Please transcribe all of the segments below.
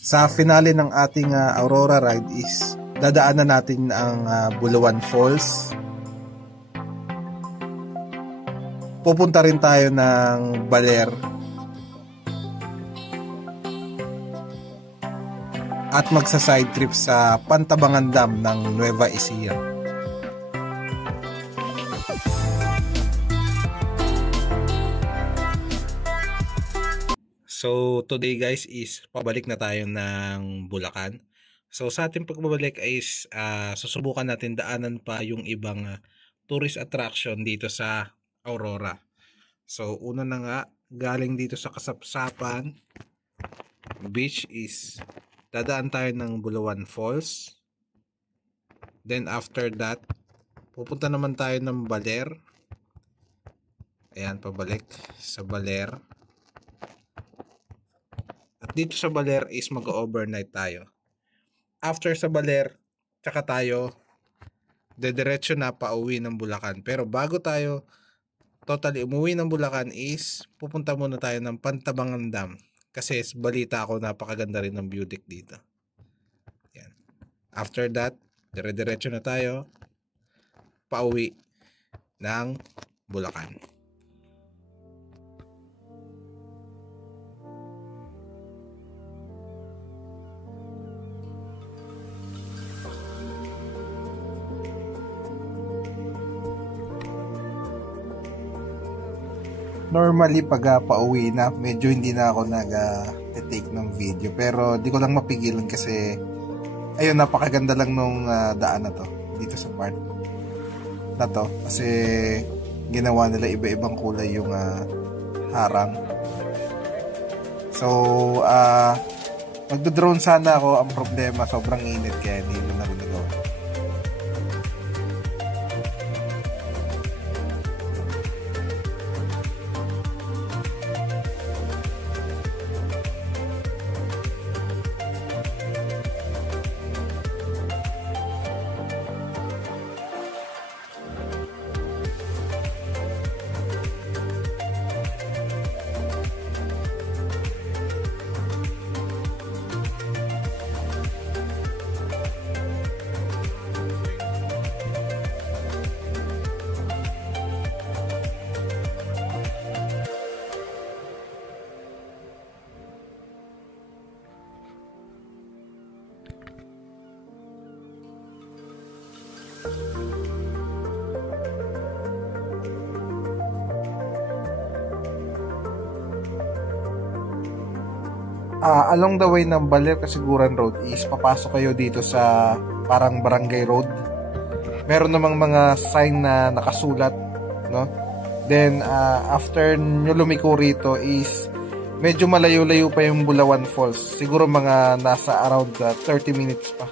Sa finale ng ating Aurora ride is dadaanan natin ang Bulawan Falls. Pupunta rin tayo ng Baler at magsa-side trip sa Pantabangan Dam ng Nueva Ecija. So today guys is pabalik na tayo ng Bulacan. So sa ating pagbabalik is susubukan natin daanan pa yung ibang tourist attraction dito sa Aurora. So una na nga, galing dito sa Kasapsapan Beach is dadaan tayo ng Bulawan Falls. Then after that, pupunta naman tayo ng Baler. Ayan, pabalik sa Baler. At dito sa Baler is mag-overnight tayo. After sa Baler, tsaka tayo dediretso na pauwi ng Bulacan. Pero bago tayo totally umuwi ng Bulacan is pupunta muna tayo ng Pantabangan Dam. Kasi balita ako napakaganda rin ng view deck dito. Yan. After that, dire-diretso na tayo pauwi ng Bulacan. Normally pag pauwi na, medyo hindi na ako nag-take ng video, pero di ko lang mapigilan kasi ayun, napakaganda lang nung daan na to dito sa part na to kasi ginawa nila iba-ibang kulay yung harang. So magdo-drone sana ako, ang problema sobrang init kaya hindi ko na rin nagawa. Along the way ng Baler Kasiguran Road is papasok kayo dito sa parang barangay road. Meron namang mga sign na nakasulat, no? Then after nyo lumiko rito is medyo malayo-layo pa yung Bulawan Falls. Siguro mga nasa around 30 minutes pa.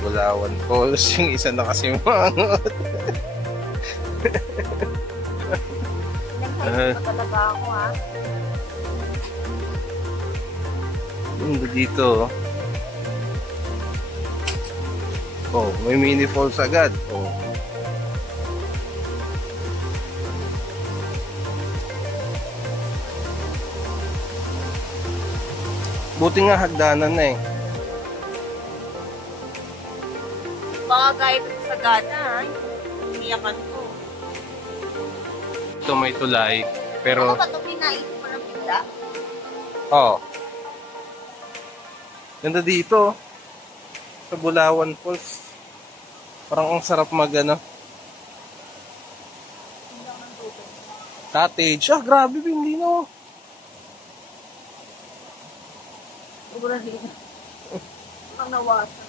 Bulawan Falls, yung isa na kasi mangot. Talaga ako ha. Dito. Oh, may mini falls agad. Oh. Buti nga hagdanan na eh. Baka kahit sa gana ha. Umiyakan ko. Ito may tulay. Pero... Ano ba ito pinaisip mo ng bigla? Oo. Ganda dito. Sa Bulawan Falls. Parang ang sarap mag ano. Cottage. Ah, grabe, hindi no. Sobrang ang nawasan.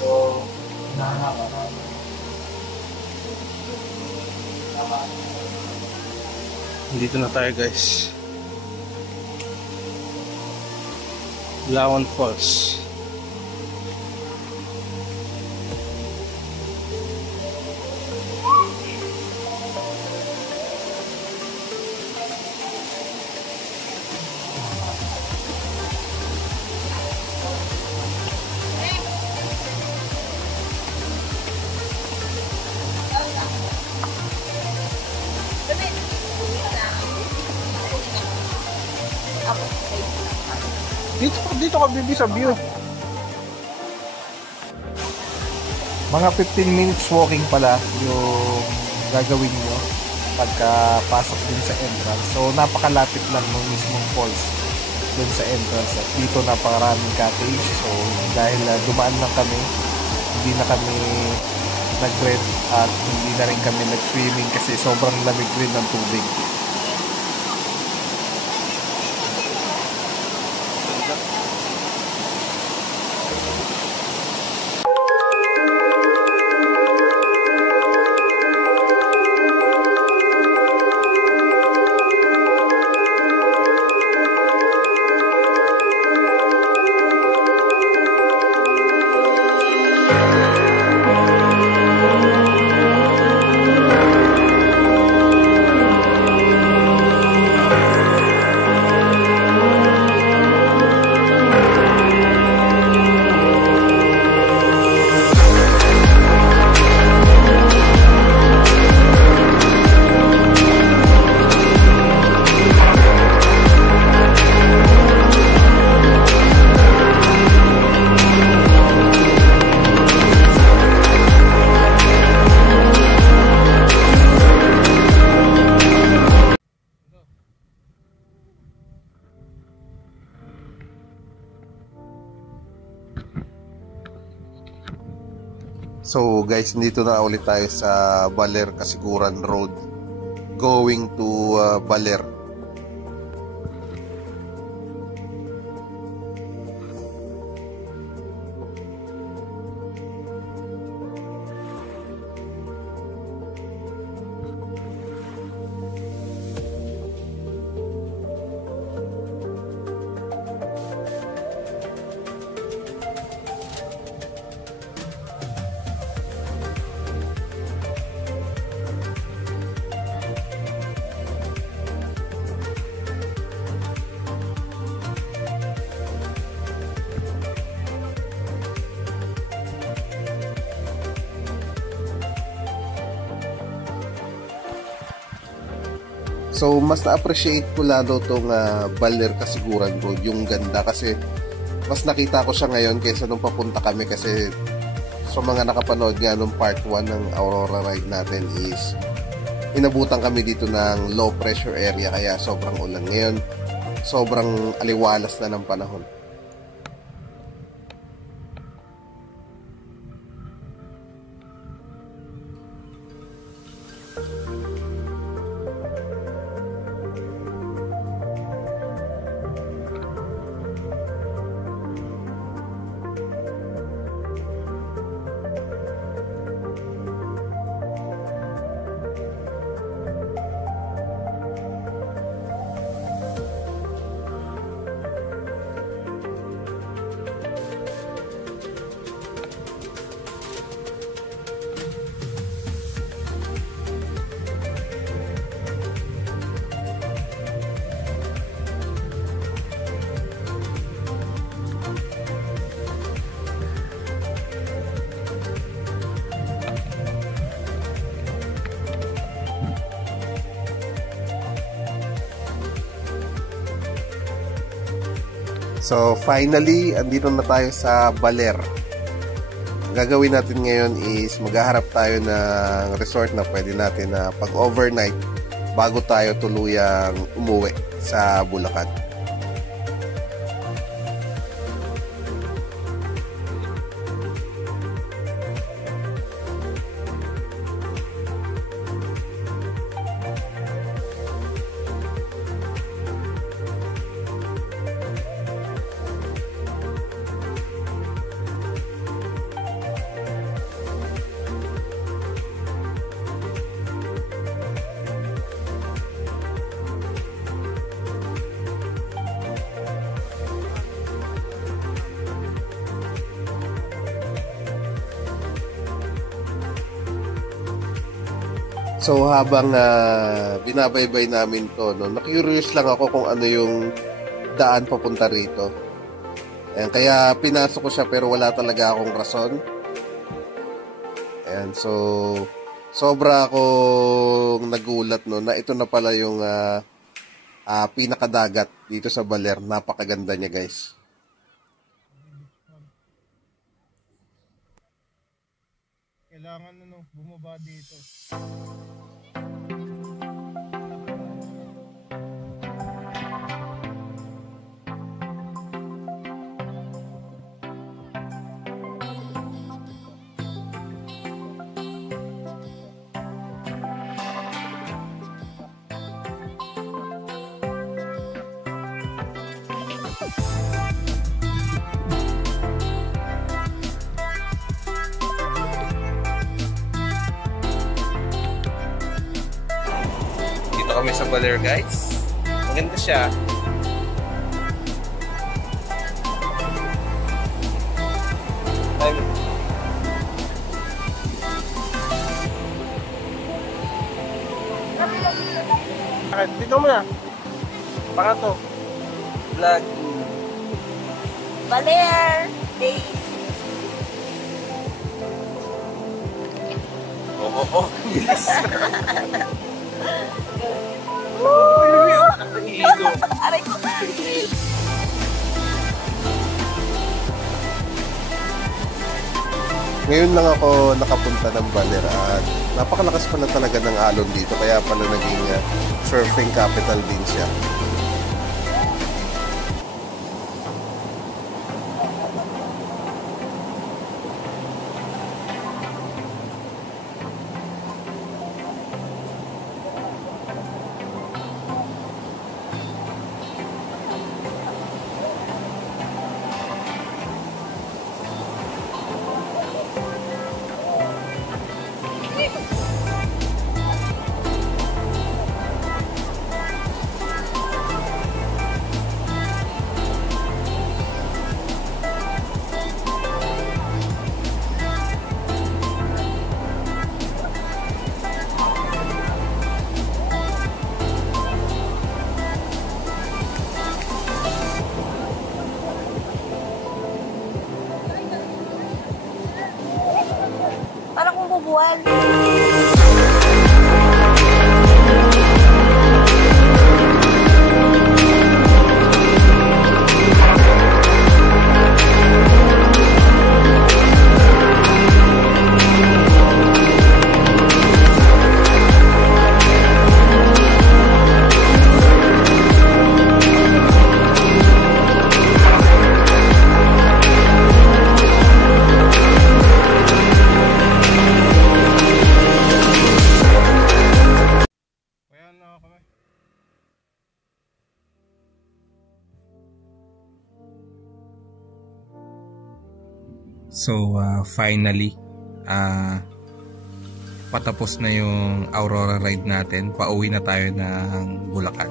So, dito na tayo guys. Lawan Falls. Dito ka bibi sa view. Mga 15 minutes walking pala yung gagawin nyo pagka pasok din sa entrance. So napakalapit lang ng mismong falls dun sa entrance. At dito napakaraming cottage. So dahil dumaan lang kami, hindi na kami nag-rent at hindi na rin kami nag-swimming kasi sobrang lamig rin ng tubig. So guys, dito na ulit tayo sa Baler Kasiguran Road going to Baler. So mas na-appreciate ko lalo itong Baler Kasiguran Road, yung ganda, kasi mas nakita ko siya ngayon kaysa nung papunta kami, kasi sa mga nakapanood nga nung part 1 ng Aurora ride natin is inabutan kami dito ng low pressure area kaya sobrang ulan. Ngayon sobrang aliwalas na ng panahon. So finally, andito na tayo sa Baler. Ang gagawin natin ngayon is maghaharap tayo ng resort na pwede natin na pag-overnight bago tayo tuluyang umuwi sa Bulacan. So habang binabaybay namin to, no, na-curious lang ako kung ano yung daan papunta rito. Ayan, kaya pinasok ko siya pero wala talaga akong rason. Ayan, so sobra akong nagulat, no, na ito na pala yung pinakadagat dito sa Baler. Napakaganda niya, guys. Kailangan bumaba dito. Dito kami sa Baler, guys. Maganda siya. Dito mo na. Baka to. Vlog. Baler Days. Oo. Yes. Aray ko. Ngayon lang ako nakapunta ng Baler at napakalakas pala talaga ng alon dito, kaya pala naging surfing capital din siya. Parang kung bubuwal. So, finally, patapos na yung Aurora ride natin. Pauwi na tayo ng Bulacan.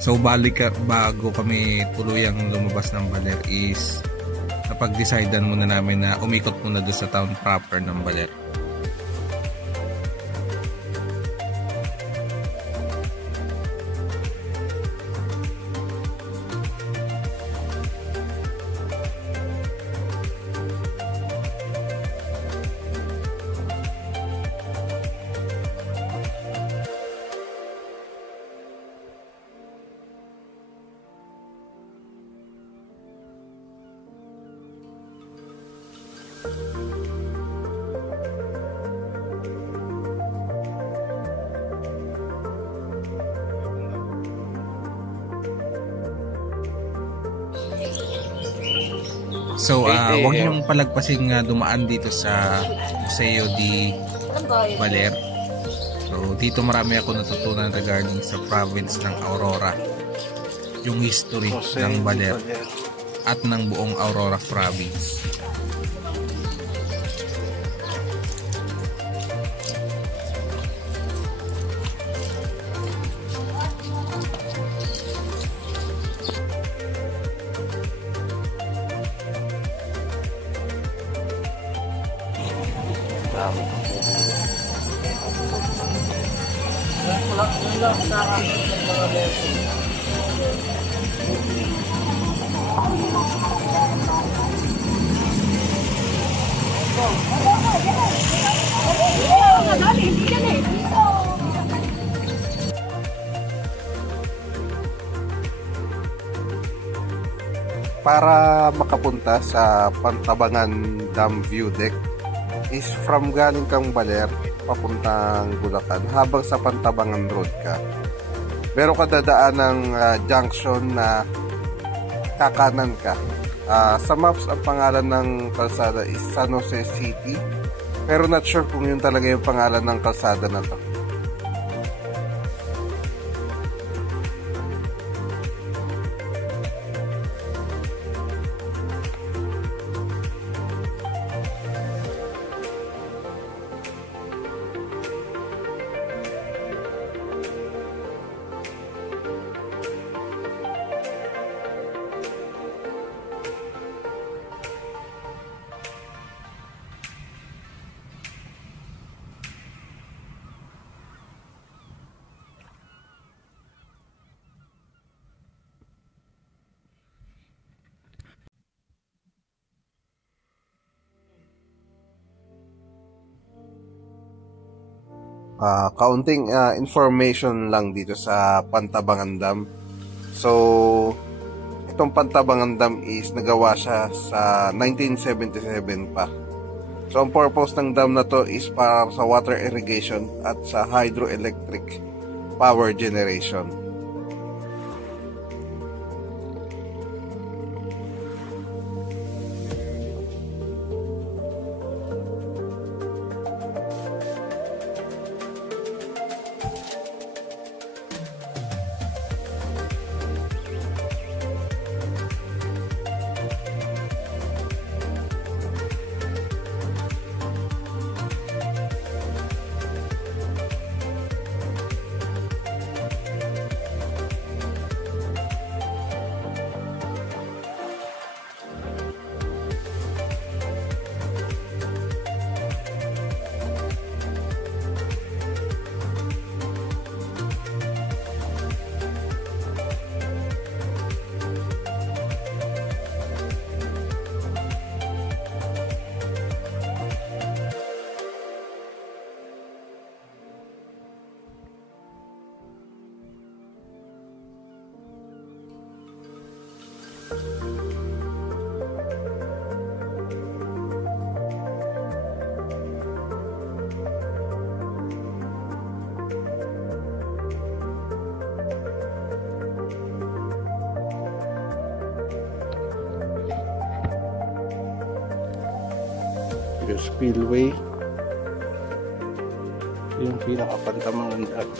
So bago kami tuluyang lumabas ng Baler is napag-decidean muna namin na umikot muna doon sa town proper ng Baler. So, 8 huwag a.m. niyong palagpasin dumaan dito sa Museo di Baler. So, dito marami ako natutunan regarding sa province ng Aurora. Yung history ng Baler at ng buong Aurora province. Para makapunta sa Pantabangan Dam View Deck is from galing kang Baler papuntang Bulacan habang sa Pantabangan Road ka. Meron ka dadaan ng junction na kakanan ka. Sa maps ang pangalan ng kalsada is San Jose City, pero not sure kung yun talaga yung pangalan ng kalsada na to. Kaunting information lang dito sa Pantabangan Dam. So, itong Pantabangan Dam is nagawa siya sa 1977 pa. So, ang purpose ng dam na to is para sa water irrigation at sa hydroelectric power generation. Yung spillway, yung pinakapantamangan dam.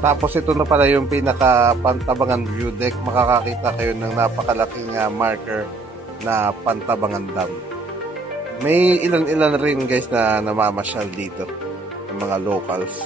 Tapos ito na pala yung pinaka Pantabangan view deck. Makakakita kayo ng napakalaking marker na Pantabangan Dam. May ilan-ilan rin guys na namamasyal dito ng mga locals.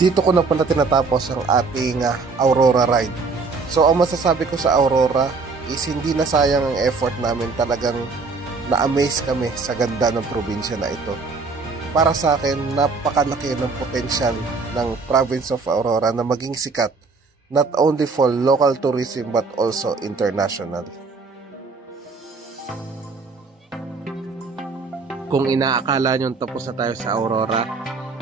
Dito ko na pala tinatapos ang ating Aurora ride. So ang masasabi ko sa Aurora is hindi na sayang ang effort namin. Talagang na-amaze kami sa ganda ng probinsya na ito. Para sa akin, napakalaki ng potensyal ng province of Aurora na maging sikat, not only for local tourism but also international. Kung inaakala nyo tapos na tayo sa Aurora,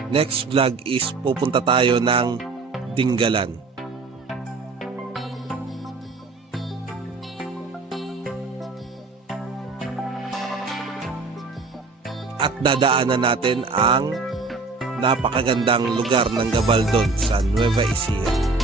next vlog is pupunta tayo ng Dingalan. At dadaanan natin ang napakagandang lugar ng Gabaldon sa Nueva Ecija.